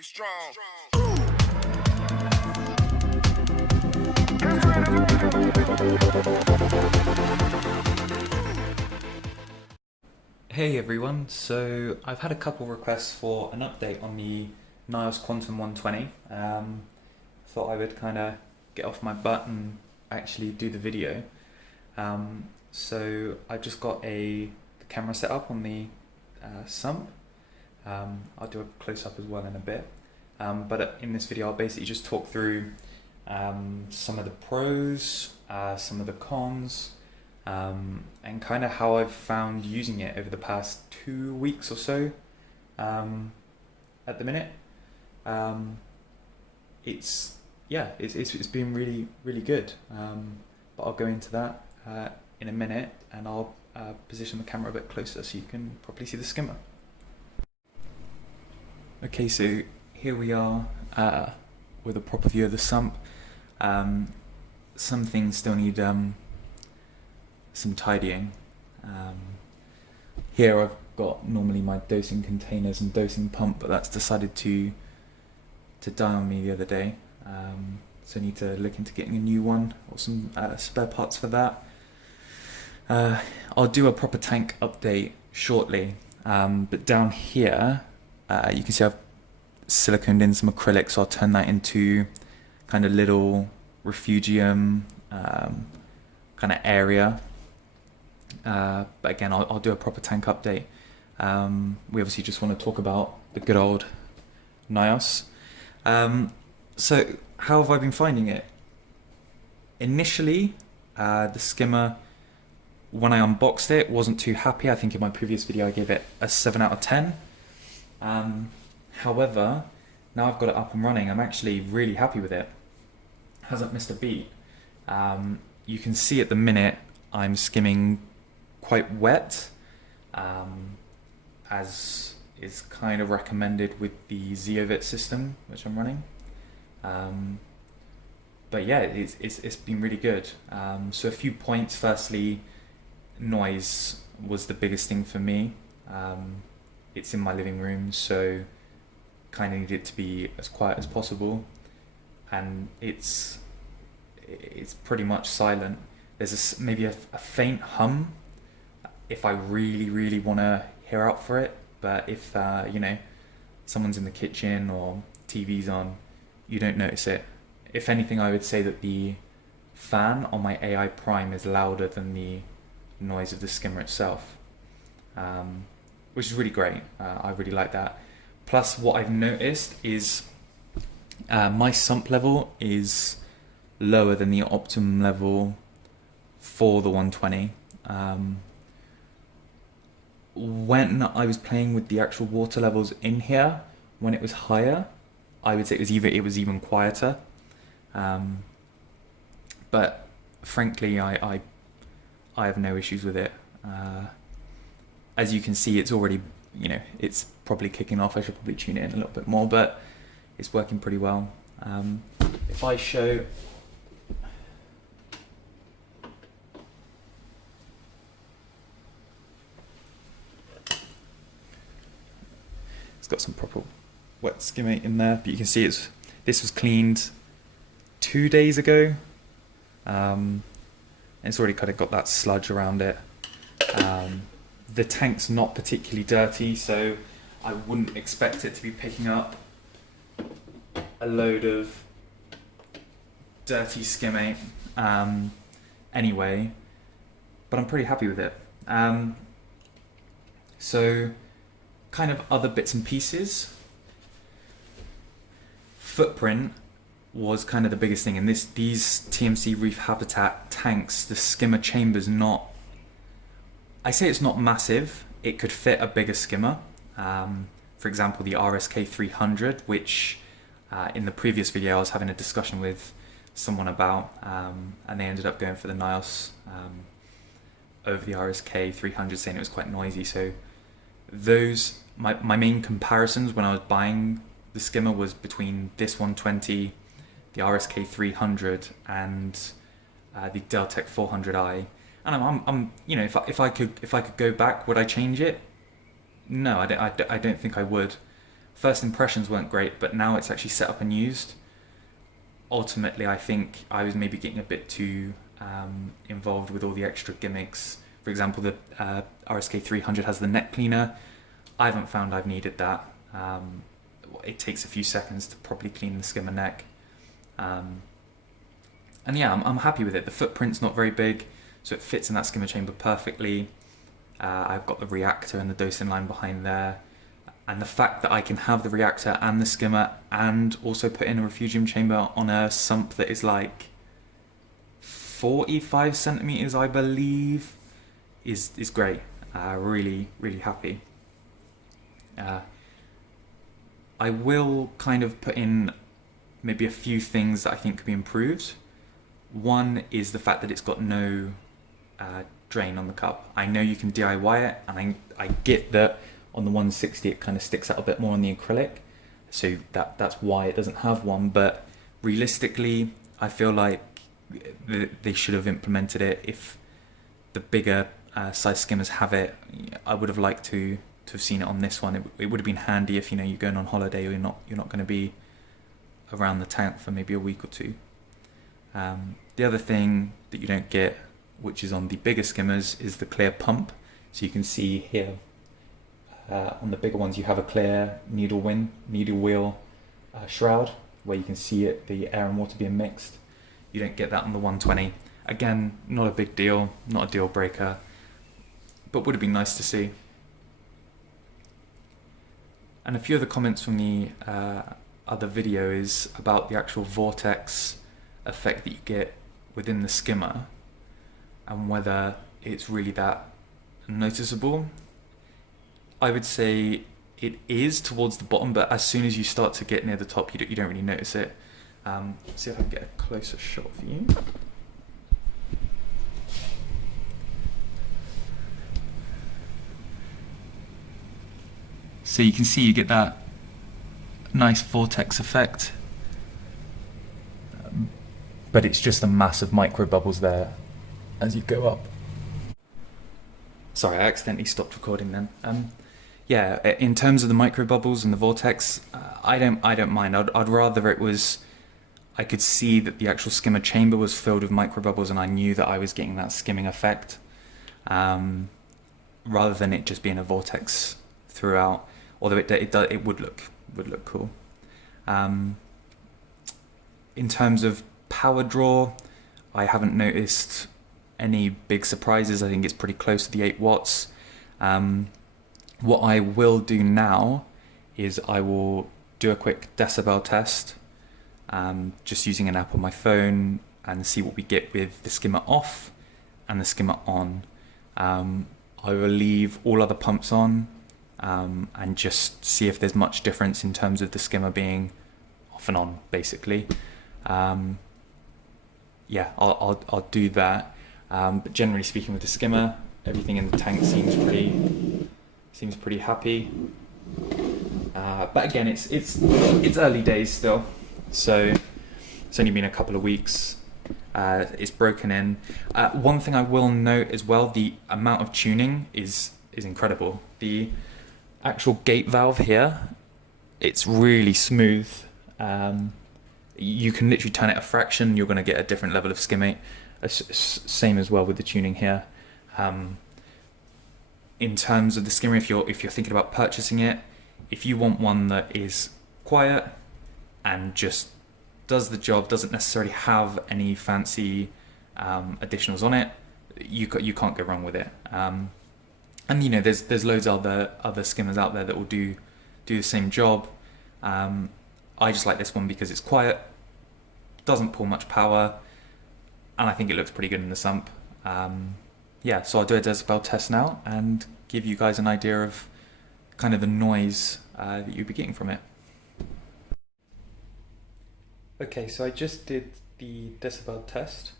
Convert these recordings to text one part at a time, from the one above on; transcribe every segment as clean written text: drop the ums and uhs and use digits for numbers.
Be strong. Hey everyone, so I've had a couple requests for an update on the NYOS Quantum 120. Thought I would kind of get off my butt and actually do the video. So I've just got the camera set up on the sump. I'll do a close-up as well in a bit. But in this video I'll basically just talk through some of the pros, some of the cons, and kind of how I've found using it over the past 2 weeks or so. At the minute, it's been really good. But I'll go into that in a minute, and I'll position the camera a bit closer so you can probably see the skimmer. Okay, so here we are with a proper view of the sump. Some things still need some tidying. Here I've got normally my dosing containers and dosing pump, but that's decided to die on me the other day. So I need to look into getting a new one or some spare parts for that. I'll do a proper tank update shortly, but down here you can see I've siliconed in some acrylic, so I'll turn that into kind of little refugium kind of area. But again, I'll do a proper tank update. We obviously just want to talk about the good old NYOS. So how have I been finding it? Initially, the skimmer, when I unboxed it, wasn't too happy. I think in my previous video I gave it a 7 out of 10. However, now I've got it up and running, I'm actually really happy with it. Hasn't missed a beat. You can see at the minute I'm skimming quite wet, as is kind of recommended with the Zeovit system which I'm running. But yeah, it's been really good. So a few points. Firstly, noise was the biggest thing for me. It's in my living room, so kind of need it to be as quiet as possible, and it's pretty much silent. There's maybe a faint hum if I really want to hear out for it, but if someone's in the kitchen or TV's on, you don't notice it. If anything, I would say that the fan on my AI Prime is louder than the noise of the skimmer itself, which is really great. I really like that. Plus, what I've noticed is my sump level is lower than the optimum level for the 120. When I was playing with the actual water levels in here, when it was higher, I would say it was even quieter. But frankly, I have no issues with it. As you can see, it's already, it's probably kicking off. I should probably tune it in a little bit more, but it's working pretty well. If I show, it's got some proper wet skimming in there, but you can see this was cleaned 2 days ago. And it's already kind of got that sludge around it. The tank's not particularly dirty, so I wouldn't expect it to be picking up a load of dirty skimming anyway, but I'm pretty happy with it. So kind of other bits and pieces. Footprint was kind of the biggest thing, and these TMC Reef Habitat tanks, the skimmer chamber's not, I say it's not massive. It could fit a bigger skimmer. For example, the RSK 300, which in the previous video I was having a discussion with someone about, and they ended up going for the NYOS over the RSK 300, saying it was quite noisy. So those, my main comparisons when I was buying the skimmer was between this 120, the RSK 300, and the Deltec 400i. And I'm if I could go back, would I change it? No, I don't think I would. first impressions weren't great, but now it's actually set up and used. Ultimately, I think I was maybe getting a bit too involved with all the extra gimmicks. For example, the RSK 300 has the neck cleaner. I haven't found I've needed that. It takes a few seconds to properly clean the skimmer neck. And yeah, I'm happy with it. The footprint's not very big, so it fits in that skimmer chamber perfectly. I've got the reactor and the dosing line behind there. And the fact that I can have the reactor and the skimmer and also put in a refugium chamber on a sump that is like 45 centimeters, I believe, is great. Really, really happy. I will kind of put in maybe a few things that I think could be improved. One is the fact that it's got no drain on the cup. I know you can DIY it, and I get that on the 160 it kind of sticks out a bit more on the acrylic, so that's why it doesn't have one. But realistically, I feel like they should have implemented it. If the bigger size skimmers have it, I would have liked to have seen it on this one. It would have been handy if you're going on holiday or you're not going to be around the tank for maybe a week or two. The other thing that you don't get, which is on the bigger skimmers, is the clear pump. So you can see here on the bigger ones you have a clear needle wheel shroud where you can see it, the air and water being mixed. You don't get that on the 120. Again, not a big deal, not a deal breaker, but would have been nice to see. And a few of the comments from the other video is about the actual vortex effect that you get within the skimmer and whether it's really that noticeable. I would say it is towards the bottom, but as soon as you start to get near the top, you don't really notice it. See if I can get a closer shot for you. So you can see you get that nice vortex effect, but it's just a massive micro bubbles there as you go up. Sorry, I accidentally stopped recording then. Yeah, in terms of the micro bubbles and the vortex, I don't mind. I'd rather it was, I could see that the actual skimmer chamber was filled with micro bubbles and I knew that I was getting that skimming effect, rather than it just being a vortex throughout. Although it would look cool. In terms of power draw, I haven't noticed any big surprises. I think it's pretty close to the 8 watts. What I will do now is I will do a quick decibel test, just using an app on my phone, and see what we get with the skimmer off and the skimmer on. I will leave all other pumps on, and just see if there's much difference in terms of the skimmer being off and on, basically. Yeah, I'll do that. But generally speaking, with the skimmer, everything in the tank seems pretty happy. But again, it's early days still, so it's only been a couple of weeks. It's broken in. One thing I will note as well, the amount of tuning is incredible. The actual gate valve here, it's really smooth. You can literally turn it a fraction, you're going to get a different level of skimming. Same as well with the tuning here. In terms of the skimmer, if you're thinking about purchasing it, if you want one that is quiet and just does the job, doesn't necessarily have any fancy additionals on it, you can't go wrong with it. And there's loads of other skimmers out there that will do the same job. I just like this one because it's quiet, doesn't pull much power, and I think it looks pretty good in the sump. Yeah, so I'll do a decibel test now and give you guys an idea of kind of the noise that you'll be getting from it. Okay, so I just did the decibel test.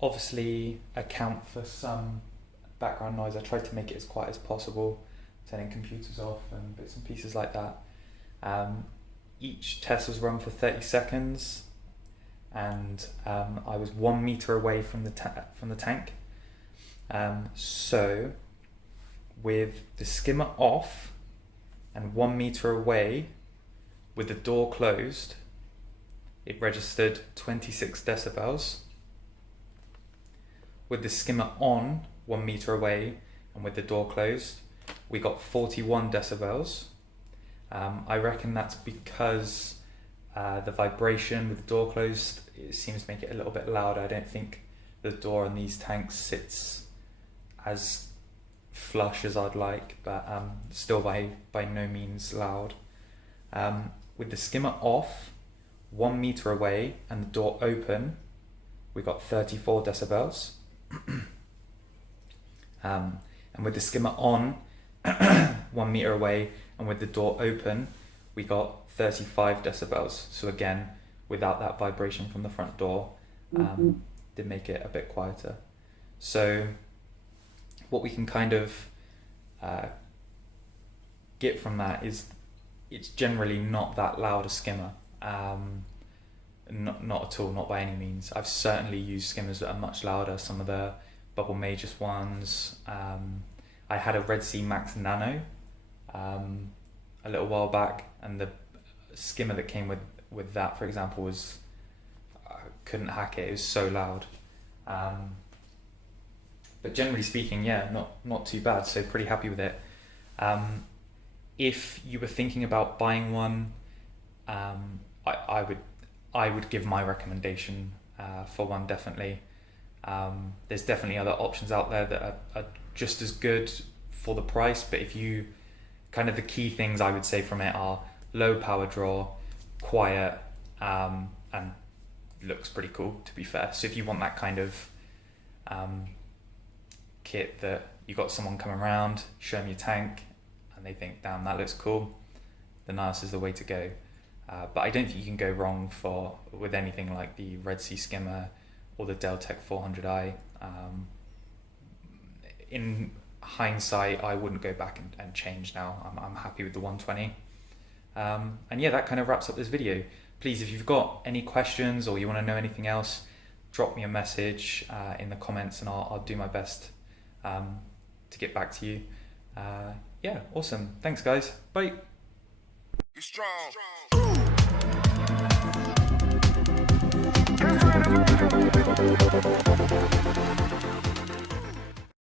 Obviously, account for some background noise. I tried to make it as quiet as possible, turning computers off and bits and pieces like that. Each test was run for 30 seconds, and I was 1 meter away from the tank. So with the skimmer off, and 1 meter away with the door closed, it registered 26 decibels. With the skimmer on 1 meter away and with the door closed, we got 41 decibels. I reckon that's because the vibration with the door closed, it seems to make it a little bit louder. I don't think the door on these tanks sits as flush as I'd like, but still by no means loud. With the skimmer off, 1 meter away and the door open, we got 34 decibels. And with the skimmer on, 1 meter away and with the door open, we got 35 decibels. So again, without that vibration from the front door, did make it a bit quieter. So what we can kind of get from that is it's generally not that loud a skimmer. Not at all, not by any means. I've certainly used skimmers that are much louder, some of the Bubble Magus ones. I had a Red Sea Max Nano a little while back, and the skimmer that came with that, for example, was, I couldn't hack it, it was so loud. But generally speaking, yeah, not too bad, so pretty happy with it. If you were thinking about buying one, I would give my recommendation for one, definitely. There's definitely other options out there that are just as good for the price, but if you, kind of the key things I would say from it are low power draw, quiet, and looks pretty cool, to be fair. So if you want that kind of kit that you got someone come around, show them your tank, and they think, damn, that looks cool, the NYOS is the way to go. But I don't think you can go wrong with anything like the Red Sea skimmer or the Deltec 400i. In hindsight, I wouldn't go back and change now. I'm happy with the 120. And yeah, that kind of wraps up this video. Please, if you've got any questions or you want to know anything else, drop me a message in the comments and I'll do my best to get back to you. Yeah, awesome. Thanks, guys. Bye. You're strong.